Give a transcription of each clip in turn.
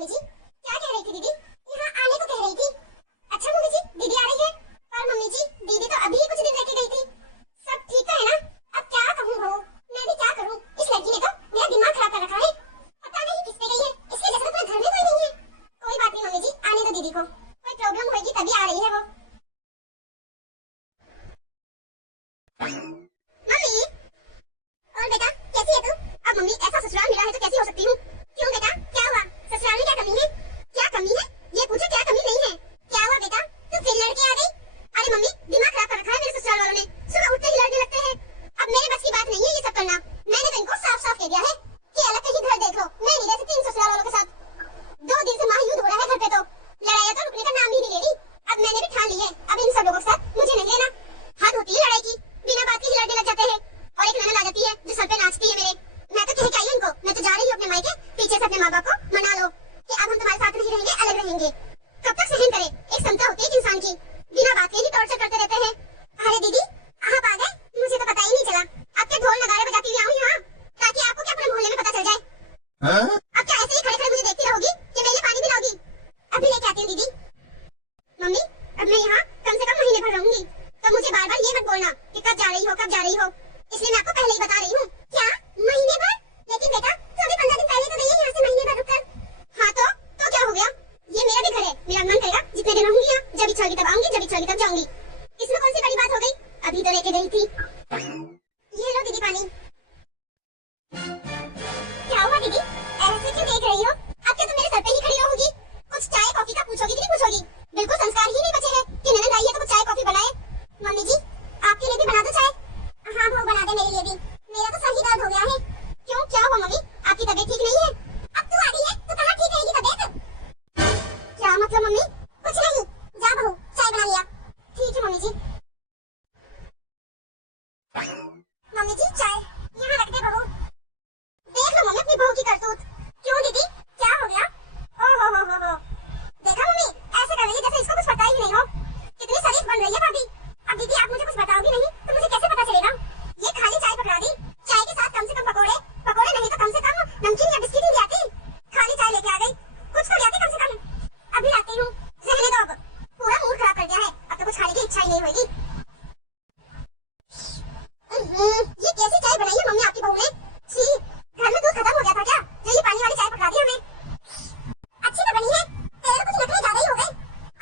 Mummy जी क्या कह रही थी दीदी? यहाँ आने को कह रही थी। अच्छा मम्मी जी दीदी आ रही है। पर मम्मी जी दीदी तो अभी कुछ दिन रह के गई थी। सब ठीक तो है ना? अब क्या कहूँ बहू, मैं भी क्या करूँ। इस लड़की ने तो मेरा दिमाग खराब कर रखा है। पता नहीं किस पे गई है, इसके जैसा तो पूरे घर में कोई नहीं है। कोई बात नहीं मम्मी जी, आने दो दीदी को, कोई प्रॉब्लम होगी तभी आ रही है वो। मम्मी और बेटा कैसी है तू? अब मम्मी ऐसा ससुराल मिला है तो कैसी हो सकती हूँ? क्यों बेटा क्या हुआ? ससुराल में क्या कमी है? क्या कमी है ये पूछो, क्या कमी नहीं है? क्या हुआ बेटा तू फिर लड़के आ गई? अरे मम्मी दिमाग खराब कर रखा है मेरे ससुराल वालों ने, सुबह उठते ही लड़ने लगते हैं। अब मेरे बस की बात नहीं है ये सब करना। मैंने तो इनको साफ साफ कह दिया है कि अलग कहीं घर देख लो, मैं नहीं रह सकती इन ससुराल वालों के साथ। 2 दिन से महायुद्ध हो रहा है घर पे, तो लड़ाई तो रुकने का नाम ही नहीं ले रही। अब मैंने भी ठान ली है, अब इन सब लोगों के साथ मुझे नहीं रहना। हद होती है लड़ाई की, बिना बात के ही लड़ने लग जाते हैं। और एक ननद आ जाती है जो सर पे नाचती है मेरे। मैं तो कह के आई हूं इनको, मैं तो जा रही हूँ अपने मायके, पीछे से अपने माँ बाप को मना लो कि अब हम तुम्हारे साथ नहीं रहेंगे, अलग रहेंगे। कब तक सहन करे? एक क्षमता होती है इंसान की, बिना बात के ही टॉर्चर करते रहते हैं। अरे दीदी आप आ गए, मुझे तो पता ही नहीं चला। अब क्या ढोल नगाड़े बजाती हुई आऊं यहाँ, ताकि आपको क्या पूरे मोहल्ले में पता चल जाए? अब क्या ऐसे ही खड़े खड़े मुझे देखती रहोगी कि मेरे लिए पानी भी लाओगी? अभी लेके आती हूँ दीदी। मम्मी अब मैं यहाँ कम से कम महीने भर रहूंगी, तो मुझे बार बार ये मत बोलना कि कब जा रही हो कब जा रही हो। इसलिए मैं आपको पहले ही बता रही हूँ। क्या महीने भर? लेकिन बेटा तू अभी 15 दिन पहले तो गई है यहाँ से महीने भर रुककर। हाँ तो क्या हो गया? ये मेरा भी घर है, मेरा मन करेगा जितने दिन रहूंगी यहाँ, जब इच्छा होगी तब आऊंगी, जब इच्छा होगी तब जाऊंगी। इसमें कौन सी बड़ी बात हो गई? अभी तो लेके गई थी। ये लो दीदी पानी। क्या हुआ दीदी, ऐसे क्यों देख रही हो? अब क्या तुम मेरे सर पे ही खड़ी रहोगी? कुछ चाय कॉफी का पूछोगी कि नहीं पूछोगी? बिल्कुल संस्कार ही नहीं बचे हैं कि ननद आई है तो कुछ चाय कॉफी बनाए। मम्मी जी आपके लिए भी बना दो चाय? हाँ बहू बना दे मेरे लिए भी, मेरा तो सर ही दर्द हो गया है। क्यों क्या हुआ मम्मी, आपकी तबीयत ठीक नहीं है? अब तू आ गई है तो कहाँ ठीक रहेगी तबीयत? क्या मतलब मम्मी? कुछ नहीं, जा बहू चाय बना लिया। ठीक है मम्मी जी। मम्मी जी चाय यहाँ रख दे बहू। देख लो मम्मी अपनी बहू की करतूत। क्यों दीदी क्या हो गया? हो देखा मम्मी ऐसे कर रही है जैसे इसको कुछ पता ही नहीं हो। कितनी शरीफ बन रही है भाभी। अब दीदी आप मुझे कुछ बताओगी नहीं तो मुझे कैसे पता चलेगा? ये खाली चाय पकड़ा दी, चाय के साथ कम से कम पकोड़े नहीं तो कम से कम नमकीन या बिस्किट ही ले आती। खाली चाय लेके आ गई, कुछ तो ले आती कम से कम। अभी लाती हूँ, रहने दो, अब पूरा मूड खराब कर दिया है, अब तो कुछ खाने की इच्छा ही नहीं होगी। ये कैसी चाय बनाई है मम्मी आपकी बहू ने? छी, घर में दूध खत्म हो गया था क्या जो ये पानी वाली चाय पकड़ा दी हमें? अच्छी तो बनी है, तेरे कुछ नखरे ज्यादा ही हो गए।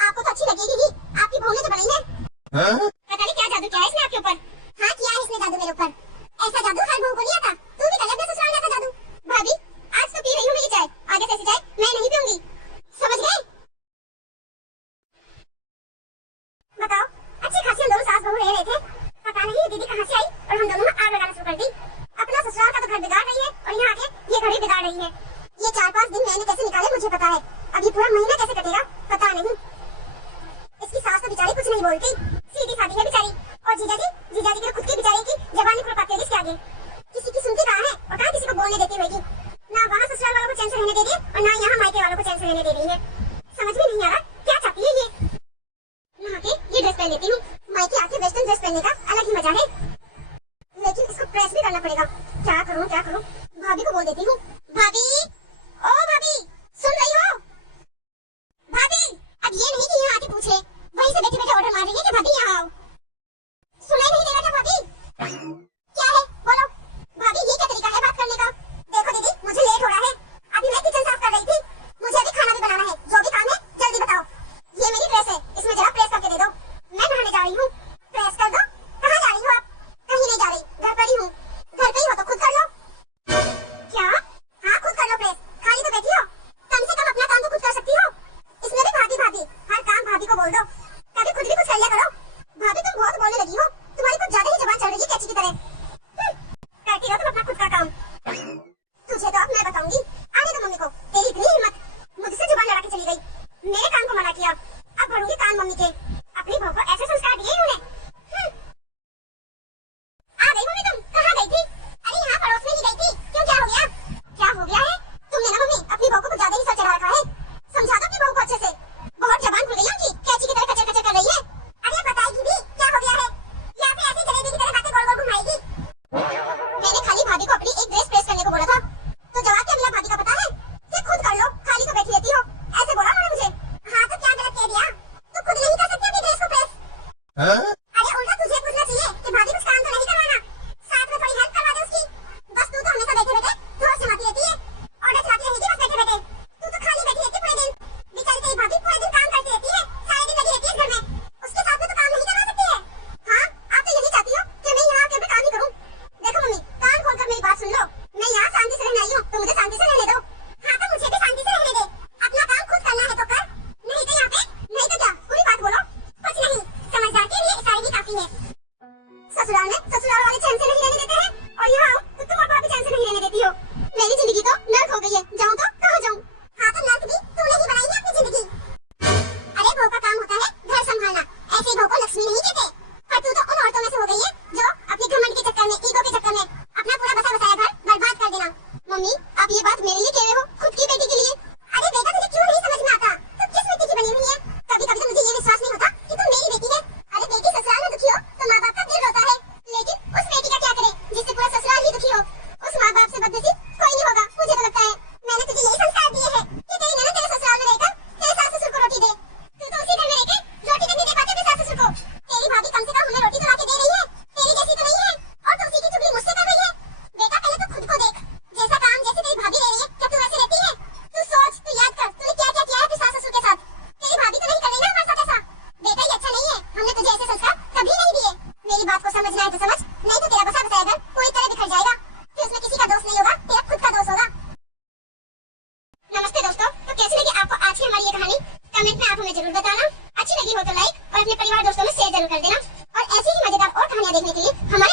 आपको तो अच्छी लगेगी ही, आपकी बहू ने जो बनाई है। पता नहीं क्या जादू किया है इसने आपके ऊपर। हाँ किया है इसने जादू मेरे ऊपर, ऐसा जादू हर बहू को नहीं आता। तू भी कर ले अपने ससुराल जैसा जादू। भाभी आज तो पी रही हूँ मैं ये चाय, आगे से ऐसी चाय मैं नहीं पीऊंगी, समझ गए? बताओ अच्छी खासी हम दोनों सास बहू रह रहे थे, पता नहीं ये दीदी कहाँ से आई और हम दोनों में आग लगाना शुरू कर दी। अपना ससुराल का तो घर बिगाड़ रही है और यहाँ आके ये घर भी बिगाड़ रही है। ये 4-5 दिन मैंने कैसे निकाले मुझे पता है, अब ये पूरा महीना कैसे कटेगा पता नहीं। इसकी सास तो बेचारी कुछ नहीं बोलती, सीधी सादी है बेचारी। और जीजाजी के खुद की बेचारी की जबान खुल पाती है इसके आगे। किसी की सुनती कहाँ है और कहाँ किसी को बोलने देती होगी। ना वहाँ ससुराल वालों को चैन से रहने दे रही है और ना यहाँ मायके वालों को चैन से रहने दे रही है। समझ में नहीं आ रहा क्या चाहती है ये। यहाँ के ये ड्रेस पहन लेती हूँ, मायके आके वेस्टर्न ड्रेस पहनने का अलग ही मजा है, लेकिन इसको प्रेस भी करना पड़ेगा। क्या करूँ भाभी को बोल देती हूँ। भाभी ओ भाभी सुन रही हो? भाभी अब ये नहीं कि यहाँ आके पूछे, वहीं से बैठे बैठे ऑर्डर मार रही है कि भाभी यहाँ आओ। सुनाई नहीं दे रहा क्या भाभी? क्या है बोलो भाभी, ये क्या तरीका है बात करने का? देखो दीदी मुझे लेट हो रहा है, अभी मैं किचन साफ कर रही थी, मुझे अभी खाना भी बनाना है, जो भी काम है जल्दी बताओ। ये मेरी ड्रेस है, इसमें जरा प्रेस करके दे दो, मैं नहाने जा रही हूँ। प्रेस कर दो। कहाँ जा रही हो आप? कहीं नहीं जा रही, घर पर ही हूँ। घर पे ही हो बात को समझना है तो समझ, नहीं तो तेरा बसा बसाया घर पूरी तरह बिखर जाएगा। फिर उसमें किसी का दोष नहीं होगा, तेरा खुद का दोष होगा। नमस्ते दोस्तों, तो कैसी लगी आपको आज की हमारी ये कहानी? कमेंट में आप हमें जरूर बताना। अच्छी लगी हो तो लाइक और अपने परिवार दोस्तों में शेयर जरूर कर देना। और ऐसी ही मजेदार और कहानियां देखने के लिए हमारे